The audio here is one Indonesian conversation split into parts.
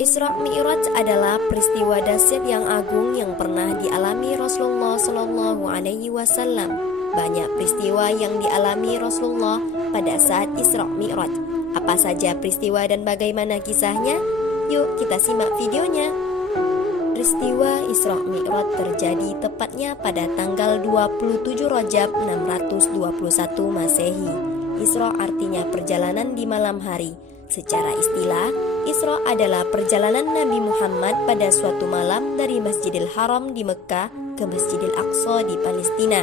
Isra Mi'raj adalah peristiwa dahsyat yang agung yang pernah dialami Rasulullah Shallallahu Alaihi Wasallam. Banyak peristiwa yang dialami Rasulullah pada saat Isra Mi'raj. Apa saja peristiwa dan bagaimana kisahnya? Yuk kita simak videonya. Peristiwa Isra Mi'raj terjadi tepatnya pada tanggal 27 Rajab 621 Masehi. Isra artinya perjalanan di malam hari. Secara istilah, Isra adalah perjalanan Nabi Muhammad pada suatu malam dari Masjidil Haram di Mekah ke Masjidil Aqsa di Palestina.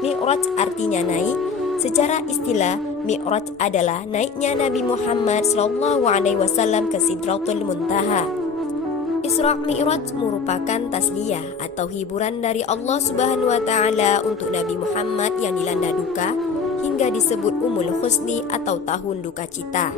Mi'raj artinya naik. Secara istilah, Mi'raj adalah naiknya Nabi Muhammad SAW ke Sidratul Muntaha. Isra Mi'raj merupakan tasliyah atau hiburan dari Allah Subhanahu wa Ta'ala untuk Nabi Muhammad yang dilanda duka, hingga disebut Umul Husni atau tahun duka cita.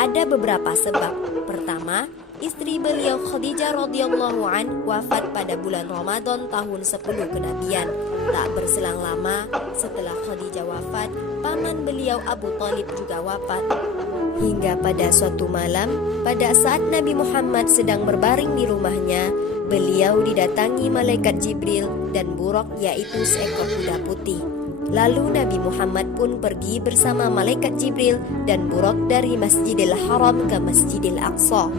Ada beberapa sebab. Pertama, istri beliau Khadijah radhiyallahu an wafat pada bulan Ramadan tahun 10 kenabian. Tak berselang lama setelah Khadijah wafat, paman beliau Abu Thalib juga wafat. Hingga pada suatu malam, pada saat Nabi Muhammad sedang berbaring di rumahnya, beliau didatangi malaikat Jibril dan buraq, yaitu seekor kuda putih. Lalu Nabi Muhammad pun pergi bersama malaikat Jibril dan buraq dari Masjidil Haram ke Masjidil Aqsa.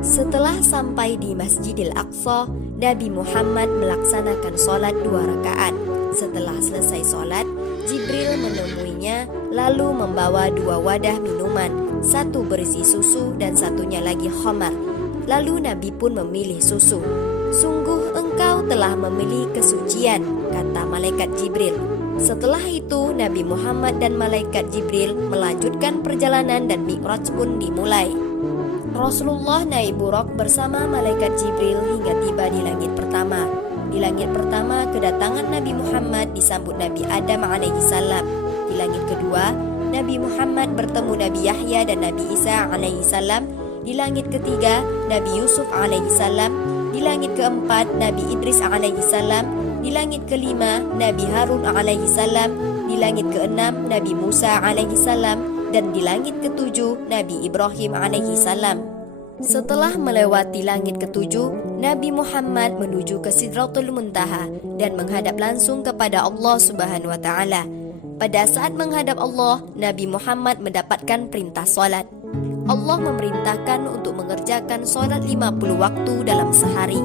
Setelah sampai di Masjidil Aqsa, Nabi Muhammad melaksanakan sholat 2 rakaat. Setelah selesai sholat, Jibril menemuinya lalu membawa 2 wadah minuman, satu berisi susu dan satunya lagi khamar. Lalu Nabi pun memilih susu. "Sungguh engkau telah memilih kesucian," kata malaikat Jibril. Setelah itu Nabi Muhammad dan malaikat Jibril melanjutkan perjalanan dan Mi'raj pun dimulai. Rasulullah naik buraq bersama malaikat Jibril hingga tiba di langit pertama. Di langit pertama, kedatangan Nabi Muhammad disambut Nabi Adam alaihissalam. Di langit kedua, Nabi Muhammad bertemu Nabi Yahya dan Nabi Isa alaihissalam. Di langit ketiga, Nabi Yusuf alaihissalam. Di langit keempat, Nabi Idris alaihissalam. Di langit kelima, Nabi Harun alaihissalam. Di langit keenam, Nabi Musa alaihissalam. Dan di langit ketujuh, Nabi Ibrahim alaihissalam. Setelah melewati langit ketujuh, Nabi Muhammad menuju ke Sidratul Muntaha dan menghadap langsung kepada Allah Subhanahu wa Ta'ala. Pada saat menghadap Allah, Nabi Muhammad mendapatkan perintah solat. Allah memerintahkan untuk mengerjakan solat 50 waktu dalam sehari.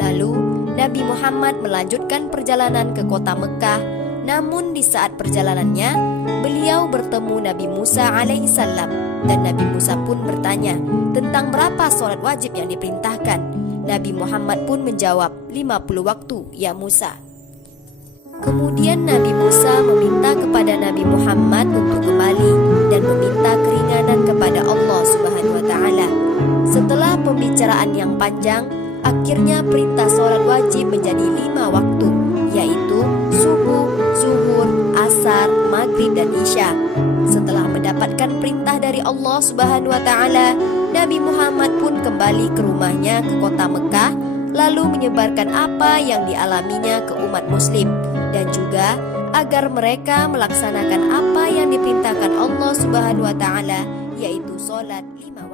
Lalu Nabi Muhammad melanjutkan perjalanan ke kota Mekah. Namun di saat perjalanannya, beliau bertemu Nabi Musa alaihissalam. Dan Nabi Musa pun bertanya tentang berapa sholat wajib yang diperintahkan. Nabi Muhammad pun menjawab, 50 waktu ya Musa. Kemudian Nabi Musa meminta kepada Nabi Muhammad untuk kembali dan meminta keringanan kepada Allah Subhanahu wa Ta'ala. Setelah pembicaraan yang panjang, akhirnya perintah sholat wajib menjadi 5 waktu, yaitu subuh, zuhur, asar, maghrib, dan isya. Setelah mendapatkan perintah dari Allah Subhanahu wa Ta'ala, Nabi Muhammad pun kembali ke rumahnya ke kota Mekah, lalu menyebarkan apa yang dialaminya ke umat muslim, dan juga agar mereka melaksanakan apa yang diperintahkan Allah Subhanahu wa Ta'ala, yaitu sholat 5 waktu.